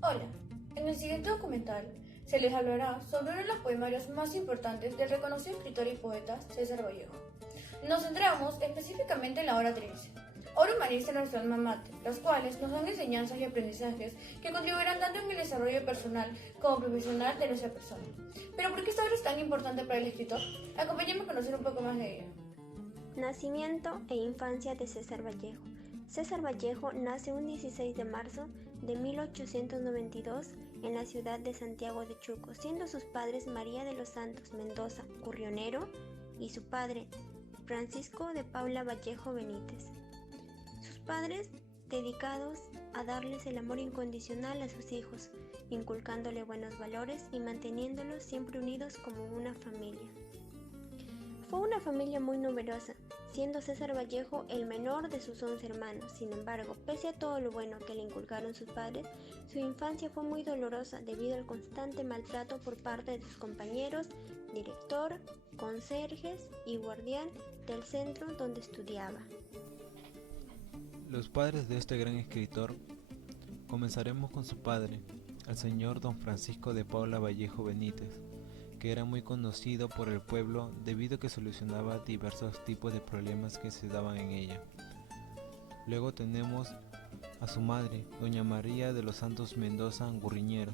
Hola, en el siguiente documental se les hablará sobre uno de los poemarios más importantes del reconocido escritor y poeta César Vallejo. Nos centramos específicamente en la obra 13, obra humanista en nuestra alma mater, las cuales nos dan enseñanzas y aprendizajes que contribuirán tanto en el desarrollo personal como profesional de nuestra persona. Pero ¿por qué esta obra es tan importante para el escritor? Acompáñenme a conocer un poco más de ella. Nacimiento e infancia de César Vallejo. César Vallejo nace un 16 de marzo de 1892 en la ciudad de Santiago de Chuco, siendo sus padres María de los Santos Mendoza Currionero y su padre Francisco de Paula Vallejo Benítez. Sus padres dedicados a darles el amor incondicional a sus hijos, inculcándole buenos valores y manteniéndolos siempre unidos como una familia. Fue una familia muy numerosa, siendo César Vallejo el menor de sus 11 hermanos. Sin embargo, pese a todo lo bueno que le inculcaron sus padres, su infancia fue muy dolorosa debido al constante maltrato por parte de sus compañeros, director, conserjes y guardián del centro donde estudiaba. Los padres de este gran escritor. Comenzaremos con su padre, el señor don Francisco de Paula Vallejo Benítez, que era muy conocido por el pueblo debido a que solucionaba diversos tipos de problemas que se daban en ella. Luego tenemos a su madre, doña María de los Santos Mendoza Angurriñero.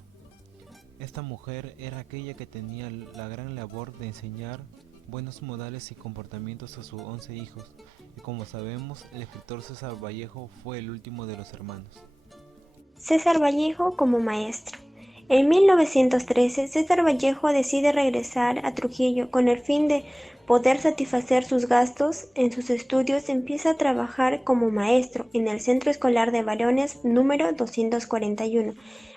Esta mujer era aquella que tenía la gran labor de enseñar buenos modales y comportamientos a sus 11 hijos, y como sabemos, el escritor César Vallejo fue el último de los hermanos. César Vallejo como maestro. En 1913, César Vallejo decide regresar a Trujillo con el fin de poder satisfacer sus gastos en sus estudios. Empieza a trabajar como maestro en el Centro Escolar de Varones número 241.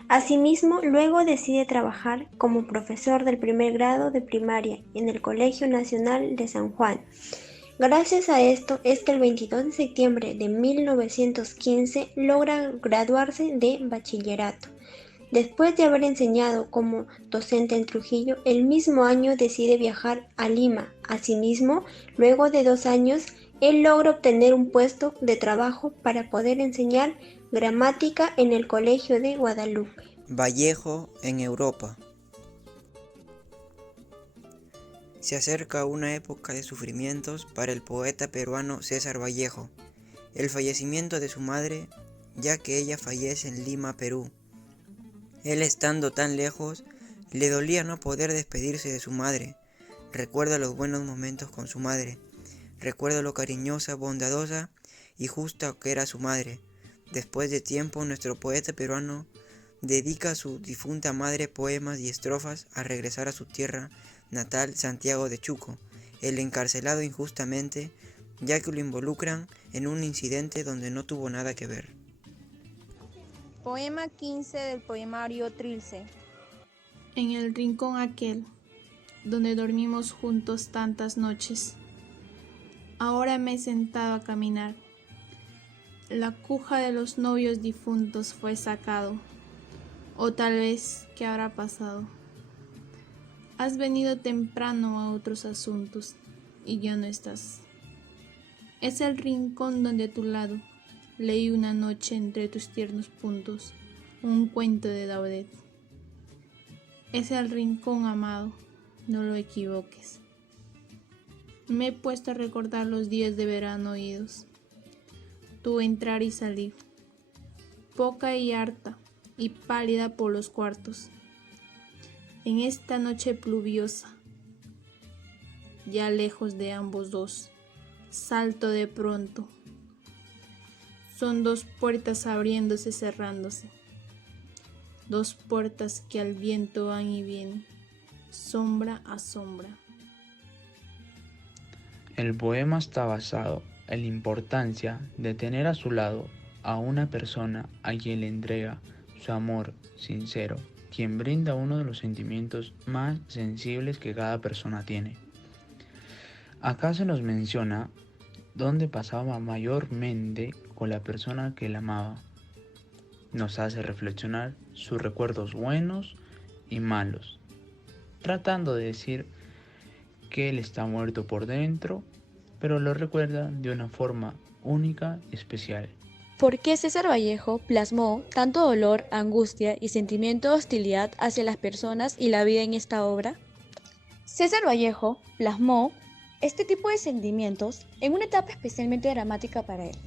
Asimismo, luego decide trabajar como profesor del primer grado de primaria en el Colegio Nacional de San Juan. Gracias a esto es que el 22 de septiembre de 1915 logra graduarse de bachillerato. Después de haber enseñado como docente en Trujillo, el mismo año decide viajar a Lima. Asimismo, luego de 2 años, él logra obtener un puesto de trabajo para poder enseñar gramática en el Colegio de Guadalupe. Vallejo en Europa. Se acerca una época de sufrimientos para el poeta peruano César Vallejo. El fallecimiento de su madre, ya que ella fallece en Lima, Perú. Él estando tan lejos, le dolía no poder despedirse de su madre. Recuerda los buenos momentos con su madre. Recuerda lo cariñosa, bondadosa y justa que era su madre. Después de tiempo, nuestro poeta peruano dedica a su difunta madre poemas y estrofas al regresar a su tierra natal, Santiago de Chuco, el encarcelado injustamente, ya que lo involucran en un incidente donde no tuvo nada que ver. Poema 15 del poemario Trilce. En el rincón aquel, donde dormimos juntos tantas noches, ahora me he sentado a caminar. La cuja de los novios difuntos fue sacado, o tal vez, ¿qué habrá pasado? Has venido temprano a otros asuntos, y ya no estás. Es el rincón donde a tu lado leí una noche entre tus tiernos puntos un cuento de Daudet. Es el rincón amado, no lo equivoques. Me he puesto a recordar los días de verano idos, tu entrar y salir, poca y harta y pálida por los cuartos. En esta noche pluviosa, ya lejos de ambos dos, salto de pronto. Son 2 puertas abriéndose, cerrándose. 2 puertas que al viento van y vienen, sombra a sombra. El poema está basado en la importancia de tener a su lado a una persona a quien le entrega su amor sincero, quien brinda uno de los sentimientos más sensibles que cada persona tiene. Acá se nos menciona dónde pasaba mayormente con la persona que él amaba. Nos hace reflexionar sus recuerdos buenos y malos, tratando de decir que él está muerto por dentro pero lo recuerda de una forma única y especial. ¿Por qué César Vallejo plasmó tanto dolor, angustia y sentimiento de hostilidad hacia las personas y la vida en esta obra? César Vallejo plasmó este tipo de sentimientos en una etapa especialmente dramática para él.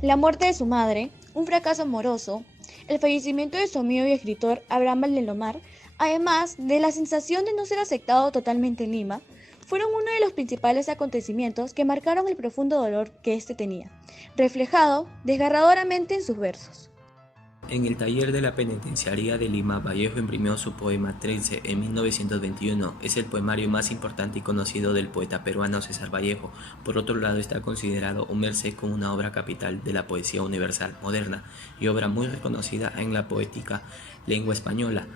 La muerte de su madre, un fracaso amoroso, el fallecimiento de su amigo y escritor Abraham Valdemar, además de la sensación de no ser aceptado totalmente en Lima, fueron uno de los principales acontecimientos que marcaron el profundo dolor que éste tenía, reflejado desgarradoramente en sus versos. En el taller de la penitenciaría de Lima, Vallejo imprimió su poema Trilce en 1921. Es el poemario más importante y conocido del poeta peruano César Vallejo. Por otro lado, está considerado un verso como una obra capital de la poesía universal moderna y obra muy reconocida en la poética lengua española.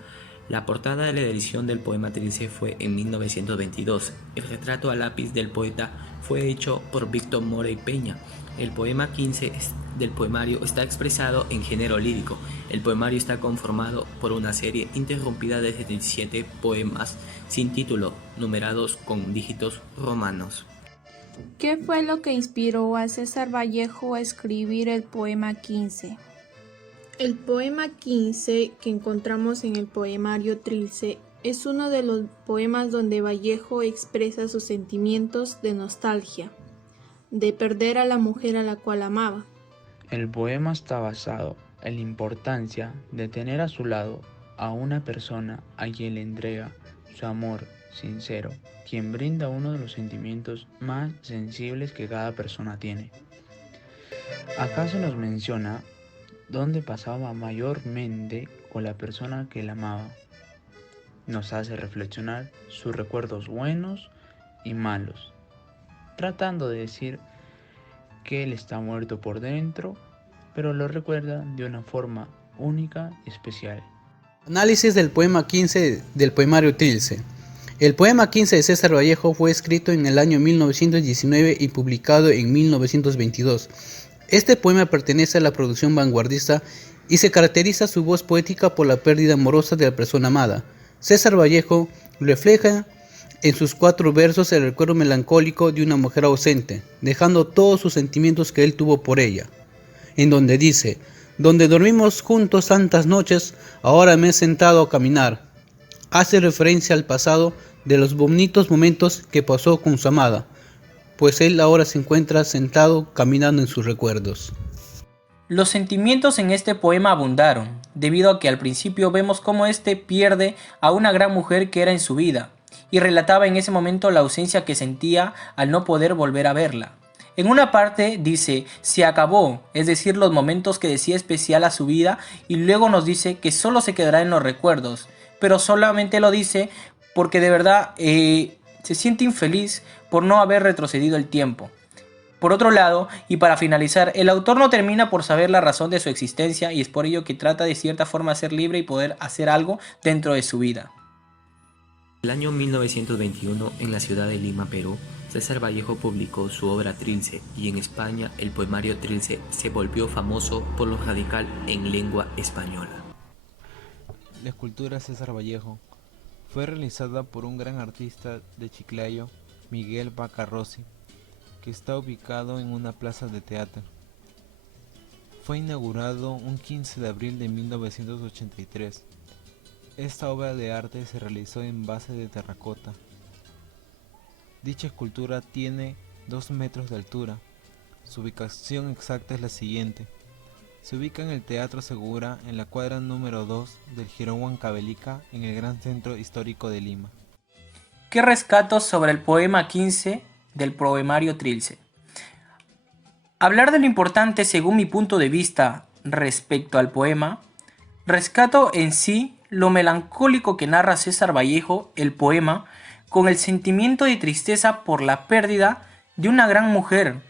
La portada de la edición del poema Trilce fue en 1922. El retrato a lápiz del poeta fue hecho por Víctor Mora y Peña. El poema 15 del poemario está expresado en género lírico. El poemario está conformado por una serie interrumpida de 77 poemas sin título, numerados con dígitos romanos. ¿Qué fue lo que inspiró a César Vallejo a escribir el poema 15? El poema 15 que encontramos en el poemario Trilce es uno de los poemas donde Vallejo expresa sus sentimientos de nostalgia, de perder a la mujer a la cual amaba. El poema está basado en la importancia de tener a su lado a una persona a quien le entrega su amor sincero, quien brinda uno de los sentimientos más sensibles que cada persona tiene. Acá se nos menciona dónde pasaba mayormente con la persona que la amaba. Nos hace reflexionar sus recuerdos buenos y malos, tratando de decir que él está muerto por dentro, pero lo recuerda de una forma única y especial. Análisis del poema 15 del poemario Trilce. El poema 15 de César Vallejo fue escrito en el año 1919 y publicado en 1922. Este poema pertenece a la producción vanguardista y se caracteriza su voz poética por la pérdida amorosa de la persona amada. César Vallejo refleja en sus 4 versos el recuerdo melancólico de una mujer ausente, dejando todos sus sentimientos que él tuvo por ella, en donde dice: donde dormimos juntos tantas noches, ahora me he sentado a caminar. Hace referencia al pasado de los bonitos momentos que pasó con su amada, pues él ahora se encuentra sentado caminando en sus recuerdos. Los sentimientos en este poema abundaron, debido a que al principio vemos cómo éste pierde a una gran mujer que era en su vida, y relataba en ese momento la ausencia que sentía al no poder volver a verla. En una parte dice, se acabó, es decir, los momentos que decía especial a su vida, y luego nos dice que solo se quedará en los recuerdos, pero solamente lo dice porque de verdad se siente infeliz por no haber retrocedido el tiempo. Por otro lado, y para finalizar, el autor no termina por saber la razón de su existencia y es por ello que trata de cierta forma de ser libre y poder hacer algo dentro de su vida. En el año 1921, en la ciudad de Lima, Perú, César Vallejo publicó su obra Trilce y en España el poemario Trilce se volvió famoso por lo radical en lengua española. La escultura César Vallejo fue realizada por un gran artista de Chiclayo, Miguel Vaca Rossi, que está ubicado en una plaza de teatro. Fue inaugurado un 15 de abril de 1983. Esta obra de arte se realizó en base de terracota. Dicha escultura tiene 2 metros de altura. Su ubicación exacta es la siguiente. Se ubica en el Teatro Segura, en la cuadra número 2 del Jirón Huancavelica, en el Gran Centro Histórico de Lima. ¿Qué rescato sobre el poema 15 del poemario Trilce? Hablar de lo importante según mi punto de vista respecto al poema, rescato en sí lo melancólico que narra César Vallejo el poema con el sentimiento de tristeza por la pérdida de una gran mujer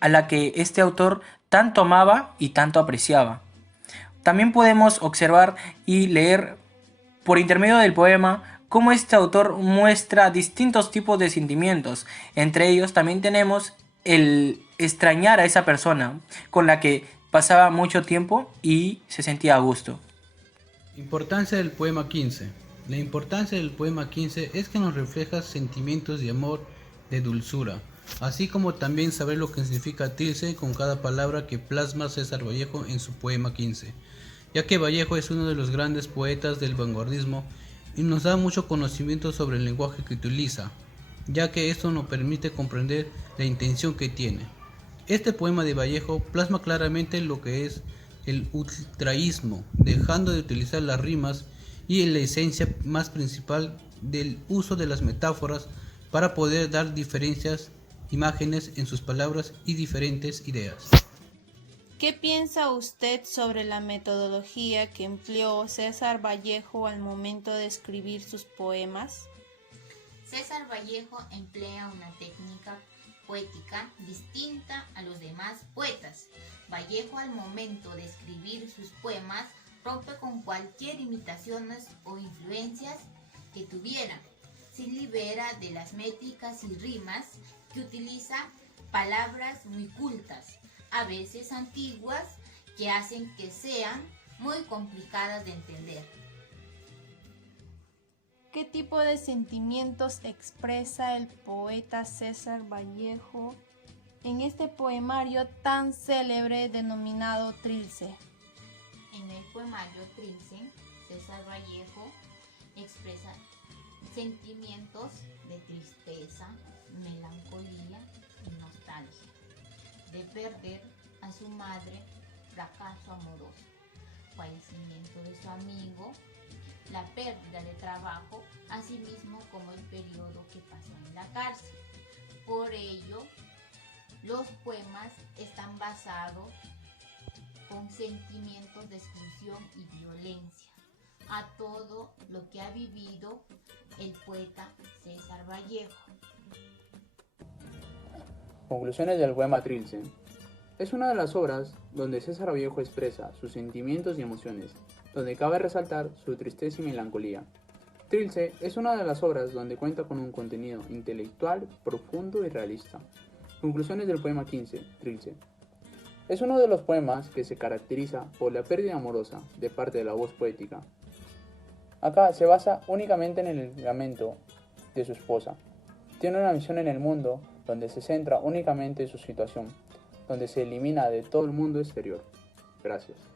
a la que este autor tanto amaba y tanto apreciaba. También podemos observar y leer por intermedio del poema cómo este autor muestra distintos tipos de sentimientos. Entre ellos también tenemos el extrañar a esa persona con la que pasaba mucho tiempo y se sentía a gusto. Importancia del poema 15. La importancia del poema 15 es que nos refleja sentimientos de amor, de dulzura, así como también saber lo que significa Trilce con cada palabra que plasma César Vallejo en su poema 15, ya que Vallejo es uno de los grandes poetas del vanguardismo y nos da mucho conocimiento sobre el lenguaje que utiliza, ya que esto nos permite comprender la intención que tiene. Este poema de Vallejo plasma claramente lo que es el ultraísmo, dejando de utilizar las rimas y la esencia más principal del uso de las metáforas para poder dar diferentes imágenes en sus palabras y diferentes ideas. ¿Qué piensa usted sobre la metodología que empleó César Vallejo al momento de escribir sus poemas? César Vallejo emplea una técnica poética distinta a los demás poetas. Vallejo, al momento de escribir sus poemas, rompe con cualquier imitaciones o influencias que tuviera. Se libera de las métricas y rimas que utiliza palabras muy cultas, a veces antiguas, que hacen que sean muy complicadas de entender. ¿Qué tipo de sentimientos expresa el poeta César Vallejo en este poemario tan célebre denominado Trilce? En el poemario Trilce, César Vallejo expresa sentimientos de tristeza, melancolía y nostalgia, de perder a su madre, fracaso amoroso, fallecimiento de su amigo, la pérdida de trabajo, así mismo como el periodo que pasó en la cárcel. Por ello, los poemas están basados con sentimientos de exclusión y violencia a todo lo que ha vivido el poeta César Vallejo. Conclusiones del poema Trilce. Es una de las obras donde César Vallejo expresa sus sentimientos y emociones, donde cabe resaltar su tristeza y melancolía. Trilce es una de las obras donde cuenta con un contenido intelectual profundo y realista. Conclusiones del poema 15, Trilce. Es uno de los poemas que se caracteriza por la pérdida amorosa de parte de la voz poética. Acá se basa únicamente en el lamento de su esposa. Tiene una misión en el mundo donde se centra únicamente en su situación, donde se elimina de todo el mundo exterior. Gracias.